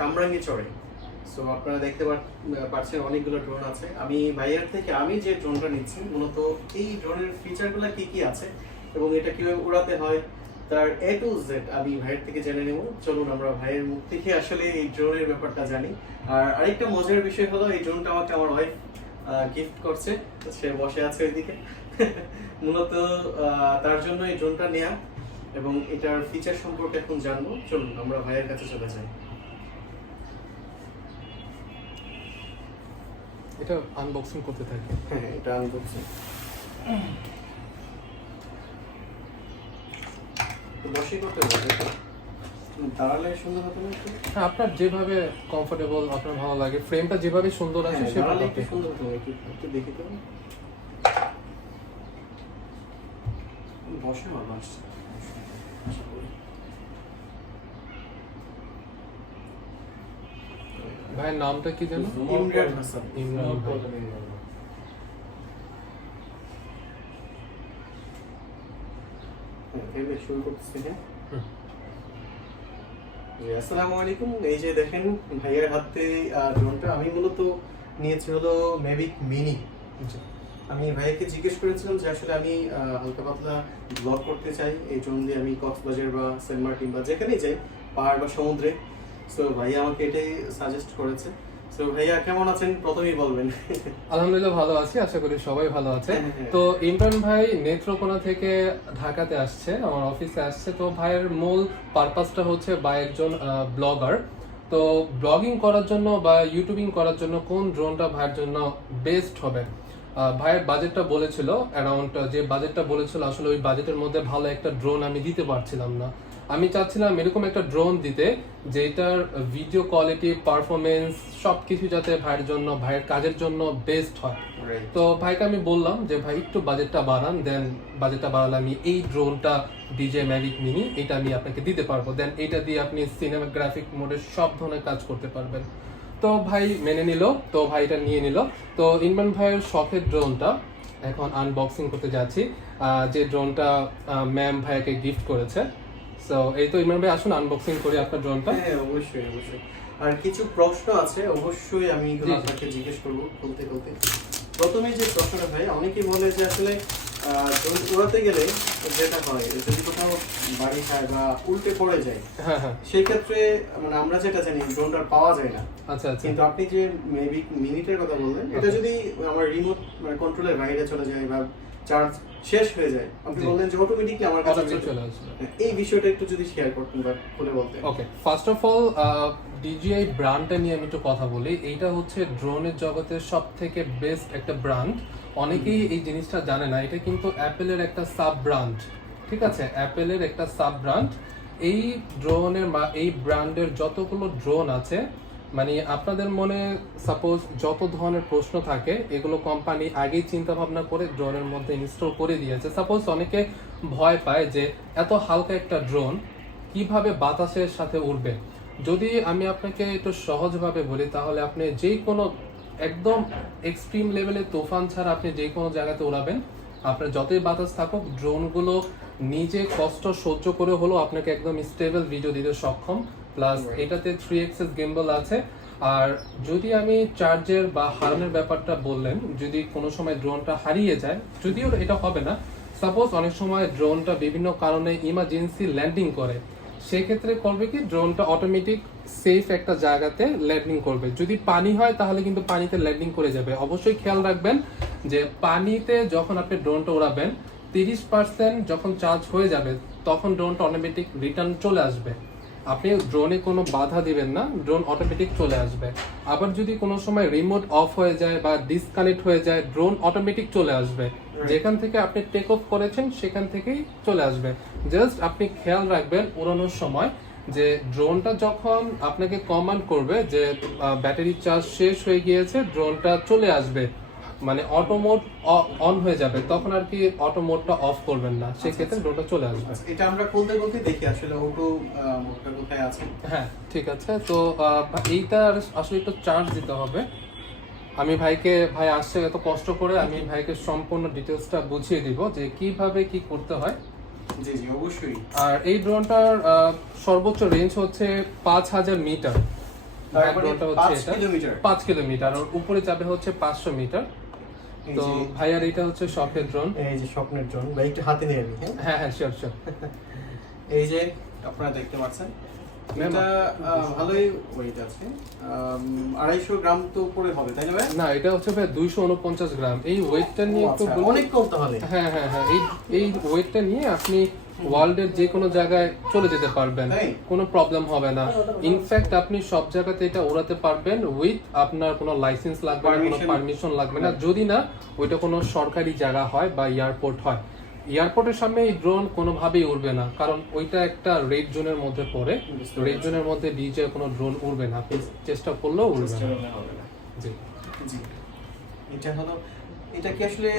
কামরাঙ্গি চড়ে। সো আপনারা দেখতে পাচ্ছেন অনেকগুলো ড্রোন আছে। আমি ভাইয়ার থেকে আমি যে ড্রোনটা নিচ্ছি মূলত এই ড্রোনের ফিচারগুলো কি কি আছে এবং এটা কিভাবে উড়াতে হয় তার A to Z আমি ভাইয়ের থেকে জেনে নেব। চলুন আমরা ভাইয়ের মুখ থেকে আসলে এই ড্রোনের ব্যাপারটা জানি। আর আরেকটা মজার বিষয় হলো এই ড্রোনটা আমাকে আমার ওয়াইফ গিফট করছে, সে বসে আছে ওইদিকে। মূলত তার জন্য এই ড্রোনটা নেয়া এবং এটার ফিচার সম্পর্কে এখন জানবো। চলুন আমরা ভাইয়ের কাছে চলে যাই। এটা আনবক্সিং করতে থাকি। হ্যাঁ, এটা আনবক্সিং বসে করতে হবে, দাঁড়ালে সুন্দর হবে না? হ্যাঁ, আপনার যেভাবে কমফোর্টেবল, আপনার ভালো লাগে, ফ্রেমটা যেভাবে সুন্দর আছে সেভাবে একটু সুন্দর হবে। একটু দেখি তো, বসে ভালো আসছে। ভাইয়ের নামটা কি জানো? ইমরান হাসান। ইমরান ভাই। এবার শুরু করতেছি। হ্যাঁ, আসসালামু আলাইকুম। এই যে দেখেন ভাইয়ের হাতে ড্রোনটা আমি মূলত নিয়েছি হলো ম্যাভিক মিনি। আমি ভাইকে জিজ্ঞেস করেছিলাম যে আসলে আমি হালকা পাতলা ব্লগ করতে চাই, এই ড্রোন দিয়ে আমি কক্সবাজার বা সেন্ট মার্টিন বা যেখানেই যাই, পাহাড় বা সমুদ্রে। সো ভাইয়া আমাকে এটাই সাজেস্ট করেছে। সো ভাইয়া কেমন আছেন প্রথমেই বলবেন। আলহামদুলিল্লাহ ভালো আছি, আশা করি সবাই ভালো আছে। তো ইমরান ভাই নেত্রকোনা থেকে ঢাকাতে আসছে, আমার অফিসে আসছে। তো ভাইয়ের মূল পারপাসটা হচ্ছে ভাই একজন ব্লগার। তো ব্লগিং করার জন্য বা ইউটিউবিং করার জন্য কোন ড্রোনটা ভাইয়ের জন্য বেস্ট হবে, ভাইয়ের বাজেটটা বলেছিল অ্যারাউন্ড, যে বাজেটটা বলেছিল আসলে ওই বাজেটের মধ্যে ভালো একটা ড্রোন আমি দিতে পারছিলাম না। আমি চাচ্ছিলাম এরকম একটা ড্রোন দিতে যেটার ভিডিও কোয়ালিটি, পারফরমেন্স সবকিছু যাতে ভাইয়ের জন্য, ভাইয়ের কাজের জন্য বেস্ট হয়। তো ভাইকে আমি বললাম যে ভাই একটু বাজেটটা বাড়ান, দেন বাজেটটা বাড়ালে আমি এই ড্রোনটা ডিজে ম্যাভিক মিনি এটা আমি আপনাকে দিতে পারবো, দেন এটা দিয়ে আপনি সিনেমাগ্রাফিক মোডে সব ধরনের কাজ করতে পারবেন। তো ভাই মেনে নিল, তো ভাই এটা নিয়ে নিল। তো ইমরান ভাইয়ের শখের ড্রোনটা এখন আনবক্সিং করতে যাচ্ছি, যে ড্রোনটা ম্যাম ভাইকে গিফট করেছে। সো এই তো ইমরান ভাই, আসুন আনবক্সিং করি আপনার ড্রোনটা। হ্যাঁ, অবশ্যই অবশ্যই। আর কিছু প্রশ্ন আছে, অবশ্যই আমি এগুলো আপনাকে জিজ্ঞেস করবো বলতে বলতে। প্রথমে যে প্রশ্নটা ভাই, অনেকেই বলে যে আসলে ড্রোন উড়াতে গেলে যেটা হয়, যদি কোথাও বাড়ি খায় বা উল্টে পড়ে যায়, হ্যাঁ হ্যাঁ, সেই ক্ষেত্রে মানে আমরা যেটা জানি ড্রোনটা পাওয়া যায় না। আচ্ছা আচ্ছা। কিন্তু আপনি যে মেভিক মিনিটের কথা বললেন, এটা যদি আমার রিমোট মানে কন্ট্রোলের বাইরে চলে যায় বা চার্জ শেষ হয়ে যায়, আপনি বললেন যে অটোমেটিকলি আমার কাছে চলে আসে, এই বিষয়টা একটু যদি শেয়ার করতেন বা খুলে বলতেন। ওকে, ফার্স্ট অফ অল ডিজিআই ব্র্যান্ডটা নিয়ে আমি একটু কথা বলি। এইটা হচ্ছে ড্রোনের জগতের সব থেকে বেস্ট একটা ব্র্যান্ড। অনেকেই এই জিনিসটা জানে না, এটা কিন্তু অ্যাপেলের একটা সাব ব্র্যান্ড। ঠিক আছে, অ্যাপেলের একটা সাব ব্র্যান্ড। এই ড্রোনের বা এই ব্র্যান্ডের যতগুলো ড্রোন আছে, মানে আপনাদের মনে সাপোজ যত ধরনের প্রশ্ন থাকে, এগুলো কোম্পানি আগেই চিন্তা ভাবনা করে ড্রোনের মধ্যে ইনস্টল করে দিয়েছে। সাপোজ অনেকে ভয় পায় যে এত হালকা একটা ড্রোন কিভাবে বাতাসের সাথে উড়বে। যদি আমি আপনাকে একটু সহজভাবে বলি, তাহলে আপনি যে কোনো একদম এক্সট্রিম লেভেলে তুফান ছাড়া আপনি যে কোনো জায়গাতে উড়াবেন, আপনার যতই বাতাস থাকুক, ড্রোনগুলো নিজে কষ্ট সহ্য করে হলেও আপনাকে একদম স্টেবল ভিডিও দিতে সক্ষম। প্লাস এটাতে 3 এক্সেস গিম্বল আছে। আর যদি আমি চার্জের বা হারানোর ব্যাপারটা বললেন, যদি কোনো সময় ড্রোনটা হারিয়ে যায়, যদিও এটা হবে না, সাপোজ অনেক সময় ড্রোনটা বিভিন্ন কারণে ইমার্জেন্সি ল্যান্ডিং করে, সেক্ষেত্রে করবে কি, ড্রোনটা অটোমেটিক সেফ একটা জায়গাতে ল্যান্ডিং করবে। যদি পানি হয় তাহলে কিন্তু পানিতে ল্যান্ডিং করে যাবে। অবশ্যই খেয়াল রাখবেন যে পানিতে যখন আপনি ড্রোনটা উড়াবেন, 30% যখন চার্জ হয়ে যাবে তখন ড্রোনটা অটোমেটিক রিটার্ন চলে আসবে। আপনি ড্রোনে কোনো বাধা দিবেন না, ড্রোন অটোমেটিক চলে আসবে। আবার যদি কোনো সময় রিমোট অফ হয়ে যায় বা ডিসকানেক্ট হয়ে যায়, ড্রোন অটোমেটিক চলে আসবে। যেখান থেকে আপনি টেক অফ করেছেন সেখান থেকেই চলে আসবে। জাস্ট আপনি খেয়াল রাখবেন উড়ানোর সময় যে ড্রোনটা যখন আপনাকে কমান্ড করবে যে ব্যাটারি চার্জ শেষ হয়ে গিয়েছে, ড্রোনটা চলে আসবে, মানে অটো মোড অন হয়ে যাবে, তখন আর কি অটো মোডটা অফ করবেন না, সেক্ষেত্রে ড্রোনটা চলে আসবে। এটা আমরা বলতে বলতে দেখি আসলে অটো মোডটা কোথায় আছে। হ্যাঁ ঠিক আছে। তো এইটা আসলে একটু চার্জ দিতে হবে। আমি ভাইকে, ভাই আসছে এত কষ্ট করে, আমি ভাইকে সম্পূর্ণ ডিটেলসটা বুঝিয়ে দিব যে কিভাবে কি করতে হয়। জি জি, অবশ্যই। আর এই ড্রোনটার সর্বোচ্চ রেঞ্জ হচ্ছে 5000 মিটার। তার ব্যাক মানে ড্রোনটা হচ্ছে 5 এটা কিলোমিটার 5 কিলোমিটার, আর উপরে যাবে হচ্ছে 500 মিটার। এই তো যে ভাইয়ার এটা হচ্ছে শখের ড্রোন। এই যে স্বপ্নের ড্রোন, ভাই একটু হাতে নিয়ে আমি, হ্যাঁ হ্যাঁ হ্যাঁ, শিওর শিওর। এই যে আপনারা দেখতে পাচ্ছেন এটা ভালোই ওয়েট আছে, 250 গ্রাম তো উপরে হবে তাই না ভাই? না, এটা হচ্ছে ভাই 249 গ্রাম। এই ওয়েটটা নিয়ে একটু আচ্ছা, অনেক কম তাহলে। হ্যাঁ হ্যাঁ হ্যাঁ, এই ওয়েটটা নিয়ে আপনি ওয়ার্ল্ডের যে কোনো জায়গায় চলে যেতে পারবেন, তাই? কোনো প্রবলেম হবে না। ইনফ্যাক্ট আপনি সব জায়গাতে এটা উড়াতে পারবেন উইথ আপনার কোনো লাইসেন্স লাগবে না, কোনো পারমিশন লাগবে না, যদি না ওইটা কোনো সরকারি জায়গা হয় বা এয়ারপোর্ট হয়। এয়ারপোর্টের সামনে এই ড্রোন কোনোভাবেই উড়বে না, কারণ ওইটা একটা রেড জোনের মধ্যে পড়ে। রেড জোনের মধ্যে ডিজে কোনো ড্রোন উড়বে না, আপনি চেষ্টা করলেও উড়বে চেষ্টা না। করলে হবে না। জি জি, এটা হলো, এটা কি আসলে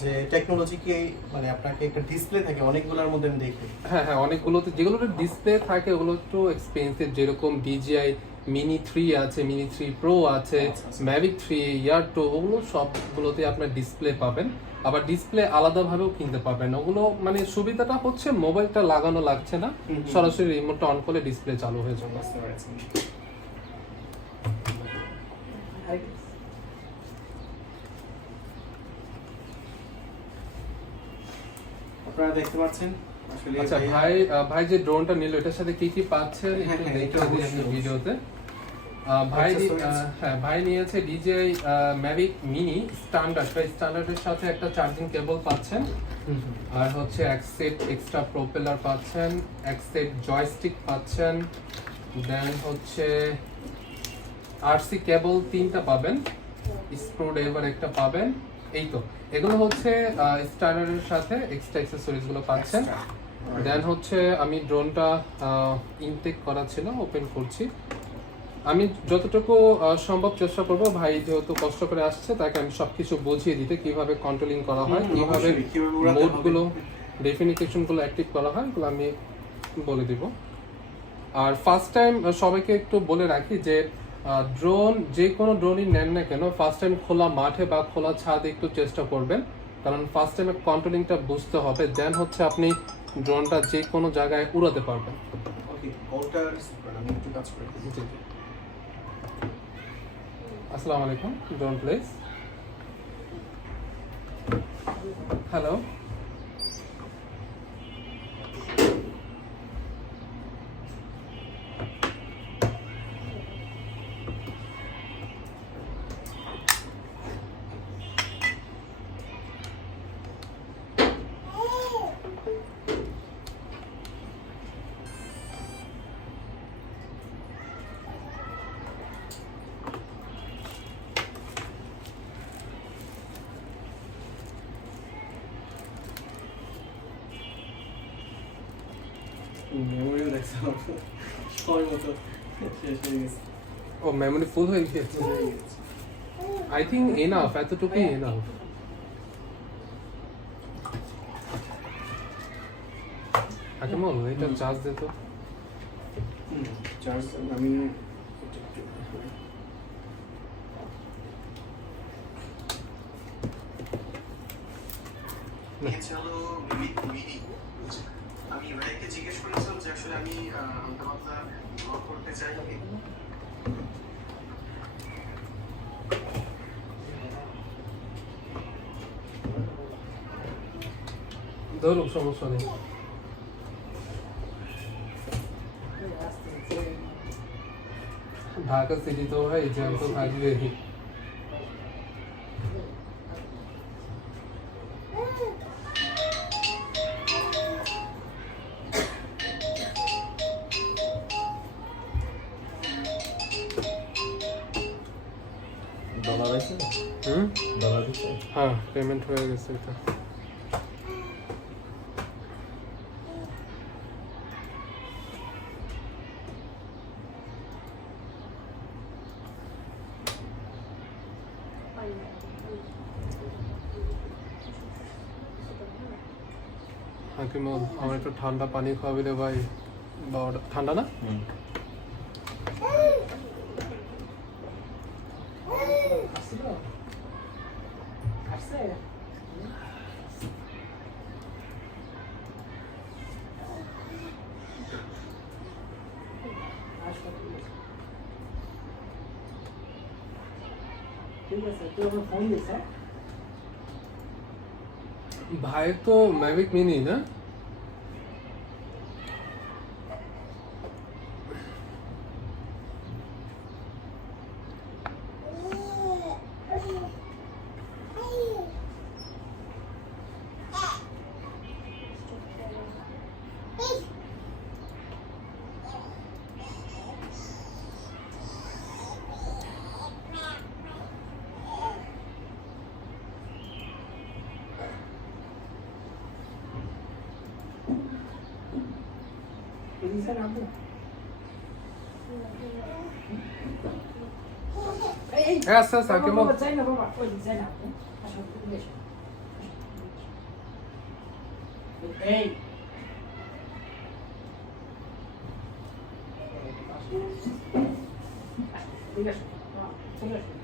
যে টেকনোলজি কি মানে আপনাকে একটা ডিসপ্লে থাকে অনেকগুলোর মধ্যে আমি দেখি। হ্যাঁ হ্যাঁ, অনেকগুলোতে যেগুলোতে ডিসপ্লে থাকে ওগুলো একটু এক্সপেন্সিভ, যেরকম DJI মিনি 3 আছে, মিনি 3 প্রো আছে, ম্যাভিক 3 ইয়ার 2, ওগুলো সবগুলোতে আপনার ডিসপ্লে পাবেন। আবার ডিসপ্লে আলাদাভাবেও কিনতে পারবেন। ওগুলো মানে সুবিধাটা হচ্ছে মোবাইলটা লাগানো লাগছে না, সরাসরি রিমোটটা অন করলে ডিসপ্লে চালু হয়ে যাবে। আপনারা দেখতে পাচ্ছেন আসলে আচ্ছা ভাই যে ড্রোনটা নিল এটার সাথে কি কি পাচ্ছেন একটু দেখে দিই আমি ভিডিওতে। ভাই নিয়েছে DJI Mavic মিনি স্ট্যান্ডার্ড। স্ট্যান্ডার্ডের সাথে একটা চার্জিং কেবল পাচ্ছেন, আর হচ্ছে এক সেট এক্সট্রা প্রপেলার পাচ্ছেন, এক সেট জয়স্টিক পাচ্ছেন, দেন হচ্ছে RC কেবল 3টা পাবেন, স্ক্রু ড্রাইভার একটা পাবেন। এই তো, এগুলো হচ্ছে স্ট্যান্ডার্ডের সাথে এক্সট্রা অ্যাক্সেসরিজ গুলো পাচ্ছেন। দেন হচ্ছে আমি ড্রোনটা ইনটেক করা ছিল, ওপেন করছি। আমি যতটুকু সম্ভব চেষ্টা করব, ভাই যেহেতু কষ্ট করে আসছে তাকে আমি সবকিছু বুঝিয়ে দিতে, কিভাবে কন্ট্রোলিং করা হয়, কিভাবে মোডগুলো ডেফিনিকেশনগুলো অ্যাক্টিভ করা হয়, এগুলো আমি বলে দিব। আর ফার্স্ট টাইম সবাইকে একটু বলে রাখি যে ড্রোন যে কোনো ড্রোনই নেন না কেন, ফার্স্ট টাইম খোলা মাঠে বা খোলা ছাদে একটু চেষ্টা করবেন, কারণ ফার্স্ট টাইমে কন্ট্রোলিংটা বুঝতে হবে, দেন হচ্ছে আপনি ড্রোনটা যে কোনো জায়গায় উড়াতে পারবেন। ওকে, ওটার আমি একটু কাজ করি। জি। আসসালামু আলাইকুম, ড্রোন প্লেস। হ্যালো, মেমোরিও দেখছি সময় মতো শেষ হয়ে গেছে। ও মেমোরি ফুল হয়ে গিয়েছে। আই থিঙ্ক এনাফ, এতটুকুই এনাফ। হাকিমুল এটা চার্জ দে তো। চার্জ আমি হলো মিনি। আমি ভাইকে জিজ্ঞেস করেছিলাম যে আসলে আমি হালকা পাতলা ব্লগ করতে চাই, ধরুক, সমস্যা নেই। ঢাকা সিটি তো ভাই জ্যাম তো থাকবে। ডলার আছে? ডলার দিচ্ছে? হ্যাঁ, পেমেন্ট হয়ে গেছে এটা। হাকিমুল আমার একটু ঠান্ডা পানি খাওয়াবি রে ভাই। ঠান্ডা না? ঠিক আছে তুই আমার ফোন দিস হ্যাঁ ভাই তো ম্যাভিক মিনি না এই দিছে না আপু এই আচ্ছা আচ্ছা কেমন বাবা যাই না বাবা ওই যাই না আপু আসো তুমি এসো এই ঠিক আছে চলে আসো